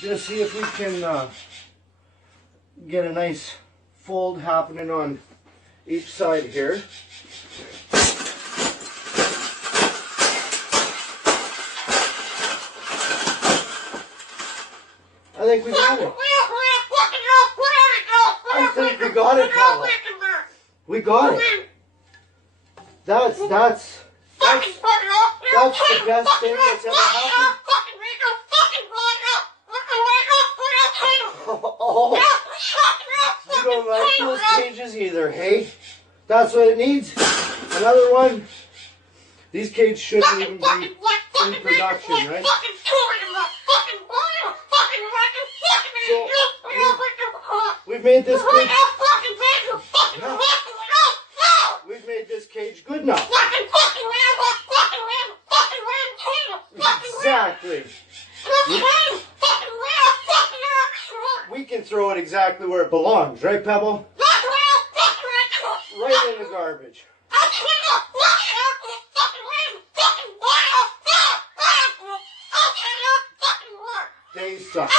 Just see if we can get a nice fold happening on each side here. I think we got it. I think we got it, Pavel. We got it. That's the best thing that's ever happened. Oh, you don't like those cages either, hey? That's what it needs. Another one. These cages shouldn't even be in production, right? So, we've made this cage. Yeah. We've made this cage good now. Exactly. We can throw it exactly where it belongs, right, Pebble? Right in the garbage. They suck.